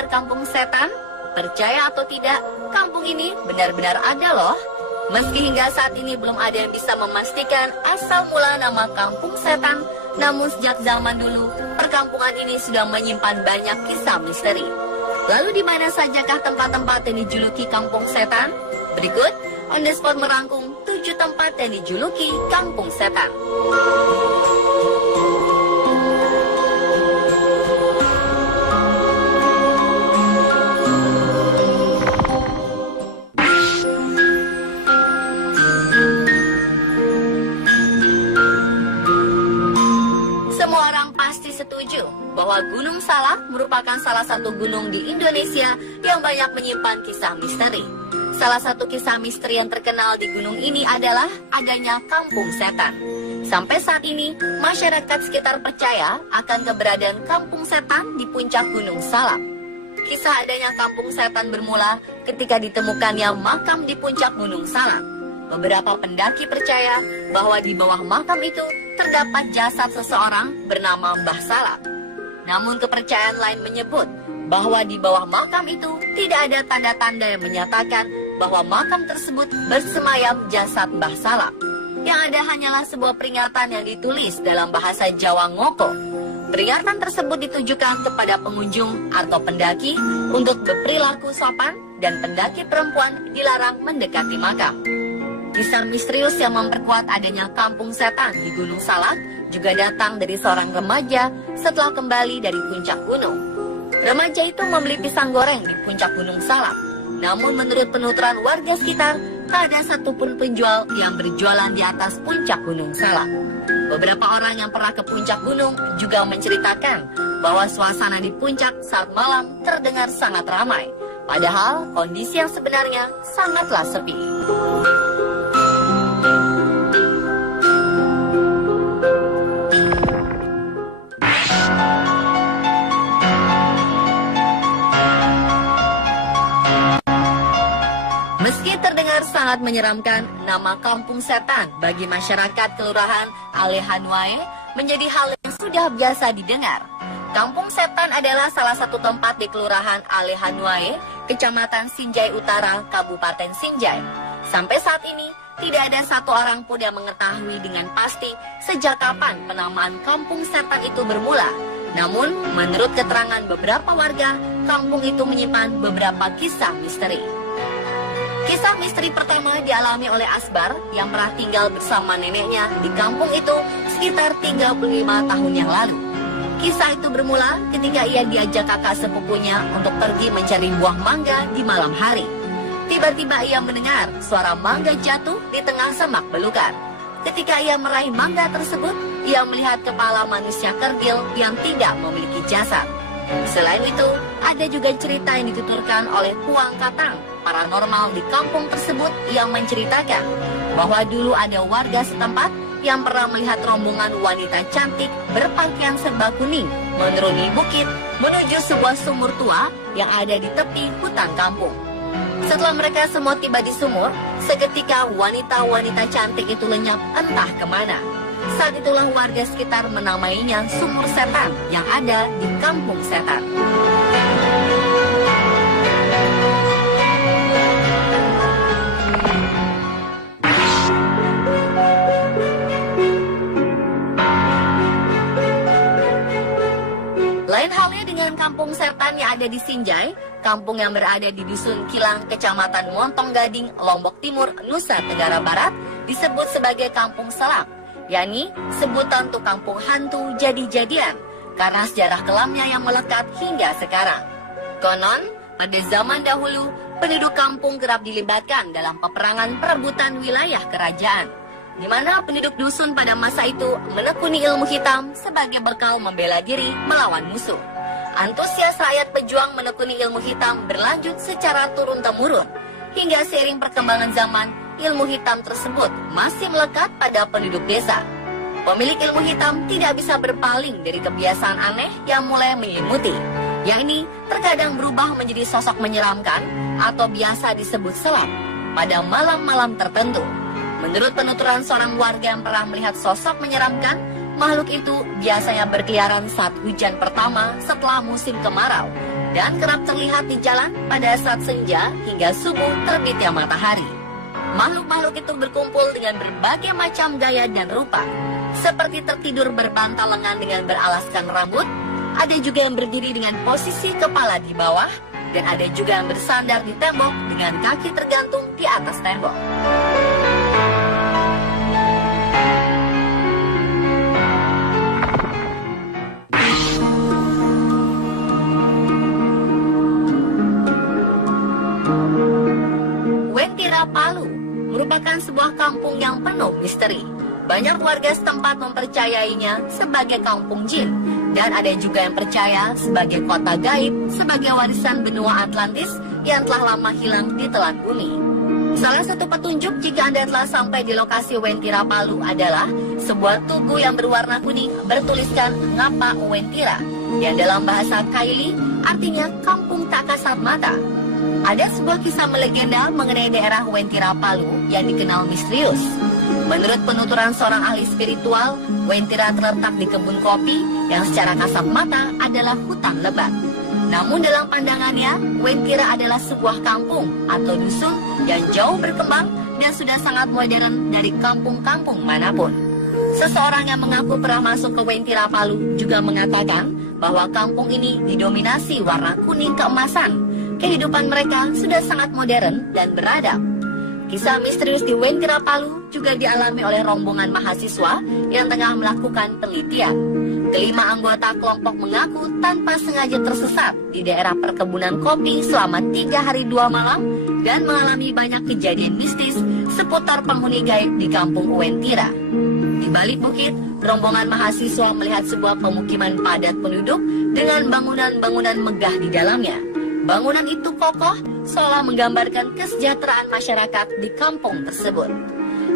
mendengar kampung setan? Percaya atau tidak, kampung ini benar-benar ada loh. Meski hingga saat ini belum ada yang bisa memastikan asal mula nama kampung setan, namun sejak zaman dulu, perkampungan ini sudah menyimpan banyak kisah misteri. Lalu di mana sajakah tempat-tempat yang dijuluki kampung setan? Berikut, On The Spot merangkum 7 tempat yang dijuluki kampung setan. Semua orang pasti setuju bahwa Gunung Salak merupakan salah satu gunung di Indonesia yang banyak menyimpan kisah misteri. Salah satu kisah misteri yang terkenal di gunung ini adalah adanya kampung setan. Sampai saat ini, masyarakat sekitar percaya akan keberadaan kampung setan di puncak Gunung Salak. Kisah adanya kampung setan bermula ketika ditemukannya makam di puncak Gunung Salak. Beberapa pendaki percaya bahwa di bawah makam itu terdapat jasad seseorang bernama Mbah Salak. Namun kepercayaan lain menyebut bahwa di bawah makam itu tidak ada tanda-tanda yang menyatakan bahwa makam tersebut bersemayam jasad Mbah Salak. Yang ada hanyalah sebuah peringatan yang ditulis dalam bahasa Jawa Ngoko. Peringatan tersebut ditujukan kepada pengunjung atau pendaki untuk berperilaku sopan dan pendaki perempuan dilarang mendekati makam. Kisah misterius yang memperkuat adanya kampung setan di Gunung Salak juga datang dari seorang remaja setelah kembali dari puncak gunung. Remaja itu membeli pisang goreng di puncak Gunung Salak. Namun menurut penuturan warga sekitar, tak ada satupun penjual yang berjualan di atas puncak Gunung Salak. Beberapa orang yang pernah ke puncak gunung juga menceritakan bahwa suasana di puncak saat malam terdengar sangat ramai. Padahal kondisi yang sebenarnya sangatlah sepi. Meski terdengar sangat menyeramkan, nama kampung setan bagi masyarakat Kelurahan Alehanwae menjadi hal yang sudah biasa didengar. Kampung setan adalah salah satu tempat di Kelurahan Alehanwae, Kecamatan Sinjai Utara, Kabupaten Sinjai. Sampai saat ini, tidak ada satu orang pun yang mengetahui dengan pasti sejak kapan penamaan kampung setan itu bermula. Namun, menurut keterangan beberapa warga, kampung itu menyimpan beberapa kisah misteri. Kisah misteri pertama dialami oleh Asbar yang pernah tinggal bersama neneknya di kampung itu sekitar 35 tahun yang lalu. Kisah itu bermula ketika ia diajak kakak sepupunya untuk pergi mencari buah mangga di malam hari. Tiba-tiba ia mendengar suara mangga jatuh di tengah semak belukar. Ketika ia meraih mangga tersebut, ia melihat kepala manusia kerdil yang tidak memiliki jasad. Selain itu, ada juga cerita yang dituturkan oleh Puang Katang paranormal di kampung tersebut yang menceritakan bahwa dulu ada warga setempat yang pernah melihat rombongan wanita cantik berpakaian serba kuning menuruni bukit menuju sebuah sumur tua yang ada di tepi hutan kampung. Setelah mereka semua tiba di sumur, seketika wanita-wanita cantik itu lenyap entah kemana. Saat itulah warga sekitar menamainya sumur setan yang ada di kampung setan. Lain halnya dengan kampung setan yang ada di Sinjai, kampung yang berada di Dusun Kilang, Kecamatan Montong Gading, Lombok Timur, Nusa Tenggara Barat, disebut sebagai kampung Salak, yakni sebutan untuk kampung hantu jadi-jadian, karena sejarah kelamnya yang melekat hingga sekarang. Konon, pada zaman dahulu, penduduk kampung kerap dilibatkan dalam peperangan perebutan wilayah kerajaan, di mana penduduk dusun pada masa itu menekuni ilmu hitam sebagai bekal membela diri melawan musuh. Antusias rakyat pejuang menekuni ilmu hitam berlanjut secara turun-temurun, hingga seiring perkembangan zaman, ilmu hitam tersebut masih melekat pada penduduk desa. Pemilik ilmu hitam tidak bisa berpaling dari kebiasaan aneh yang mulai menyelimuti, yakni terkadang berubah menjadi sosok menyeramkan atau biasa disebut selam pada malam-malam tertentu. Menurut penuturan seorang warga yang pernah melihat sosok menyeramkan, makhluk itu biasanya berkeliaran saat hujan pertama setelah musim kemarau dan kerap terlihat di jalan pada saat senja hingga subuh terbitnya matahari. Makhluk-makhluk itu berkumpul dengan berbagai macam gaya dan rupa, seperti tertidur berbantal lengan dengan beralaskan rambut, ada juga yang berdiri dengan posisi kepala di bawah, dan ada juga yang bersandar di tembok dengan kaki tergantung di atas tembok. Wentira Palu merupakan sebuah kampung yang penuh misteri. Banyak warga setempat mempercayainya sebagai kampung jin, dan ada juga yang percaya sebagai kota gaib, sebagai warisan benua Atlantis yang telah lama hilang di telan bumi. Salah satu petunjuk jika Anda telah sampai di lokasi Wentira Palu adalah sebuah tugu yang berwarna kuning bertuliskan Ngapa Wentira, yang dalam bahasa Kaili artinya kampung tak kasat mata. Ada sebuah kisah melegenda mengenai daerah Wentira Palu yang dikenal misterius. Menurut penuturan seorang ahli spiritual, Wentira terletak di kebun kopi yang secara kasat mata adalah hutan lebat. Namun dalam pandangannya, Wentira adalah sebuah kampung atau dusun yang jauh berkembang dan sudah sangat modern dari kampung-kampung manapun. Seseorang yang mengaku pernah masuk ke Wentira Palu juga mengatakan bahwa kampung ini didominasi warna kuning keemasan. Kehidupan mereka sudah sangat modern dan beradab. Kisah misterius di Wentira Palu juga dialami oleh rombongan mahasiswa yang tengah melakukan penelitian. Kelima anggota kelompok mengaku tanpa sengaja tersesat di daerah perkebunan kopi selama 3 hari 2 malam dan mengalami banyak kejadian mistis seputar penghuni gaib di kampung Wentira. Di balik bukit, rombongan mahasiswa melihat sebuah pemukiman padat penduduk dengan bangunan-bangunan megah di dalamnya. Bangunan itu kokoh, seolah menggambarkan kesejahteraan masyarakat di kampung tersebut.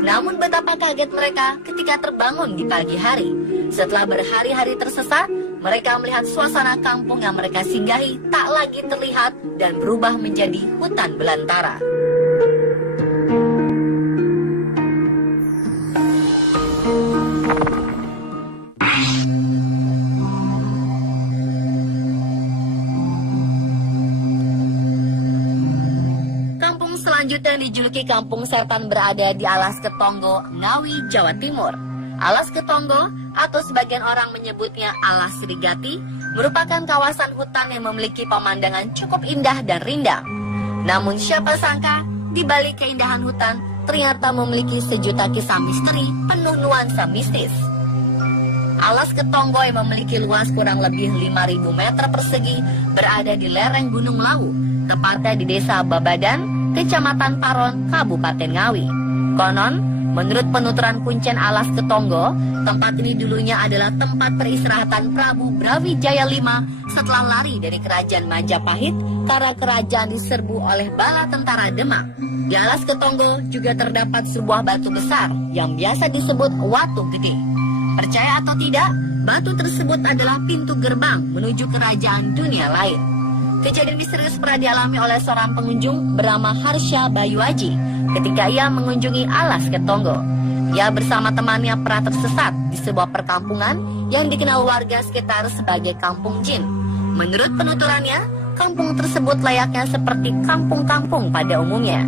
Namun betapa kaget mereka ketika terbangun di pagi hari. Setelah berhari-hari tersesat, mereka melihat suasana kampung yang mereka singgahi tak lagi terlihat dan berubah menjadi hutan belantara. Selanjutnya dijuluki Kampung Setan berada di Alas Ketonggo, Ngawi, Jawa Timur. Alas Ketonggo atau sebagian orang menyebutnya Alas Srigati merupakan kawasan hutan yang memiliki pemandangan cukup indah dan rindang. Namun siapa sangka di balik keindahan hutan ternyata memiliki sejuta kisah misteri penuh nuansa mistis. Alas Ketonggo yang memiliki luas kurang lebih 5.000 meter persegi berada di lereng Gunung Lawu, tepatnya di Desa Babadan, Kecamatan Paron, Kabupaten Ngawi. Konon, menurut penuturan Kuncen Alas Ketonggo, tempat ini dulunya adalah tempat peristirahatan Prabu Brawijaya V setelah lari dari kerajaan Majapahit karena kerajaan diserbu oleh bala tentara Demak. Di Alas Ketonggo juga terdapat sebuah batu besar yang biasa disebut Watu Gede. Percaya atau tidak, batu tersebut adalah pintu gerbang menuju kerajaan dunia lain. Kejadian misterius pernah dialami oleh seorang pengunjung bernama Harsha Bayuaji ketika ia mengunjungi Alas Ketonggo. Ia bersama temannya pernah tersesat di sebuah perkampungan yang dikenal warga sekitar sebagai kampung jin. Menurut penuturannya, kampung tersebut layaknya seperti kampung-kampung pada umumnya.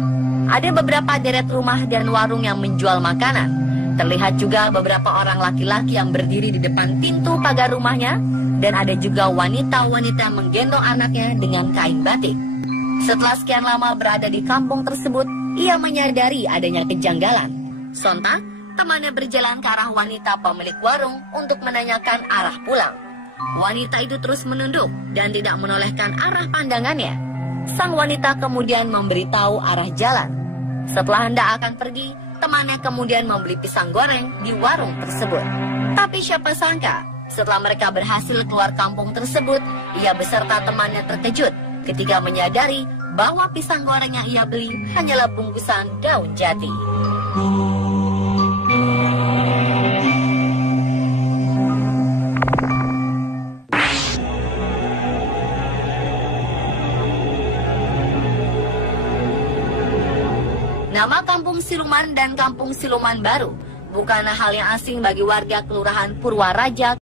Ada beberapa deret rumah dan warung yang menjual makanan. Terlihat juga beberapa orang laki-laki yang berdiri di depan pintu pagar rumahnya, dan ada juga wanita-wanita menggendong anaknya dengan kain batik. Setelah sekian lama berada di kampung tersebut, ia menyadari adanya kejanggalan. Sontak, temannya berjalan ke arah wanita pemilik warung untuk menanyakan arah pulang. Wanita itu terus menunduk dan tidak menolehkan arah pandangannya. Sang wanita kemudian memberitahu arah jalan. Setelah hendak akan pergi, temannya kemudian membeli pisang goreng di warung tersebut. Tapi siapa sangka, setelah mereka berhasil keluar kampung tersebut, ia beserta temannya terkejut ketika menyadari bahwa pisang goreng yang ia beli hanyalah bungkusan daun jati. Nama Kampung Siluman dan Kampung Siluman Baru bukanlah hal yang asing bagi warga Kelurahan Purwaraja,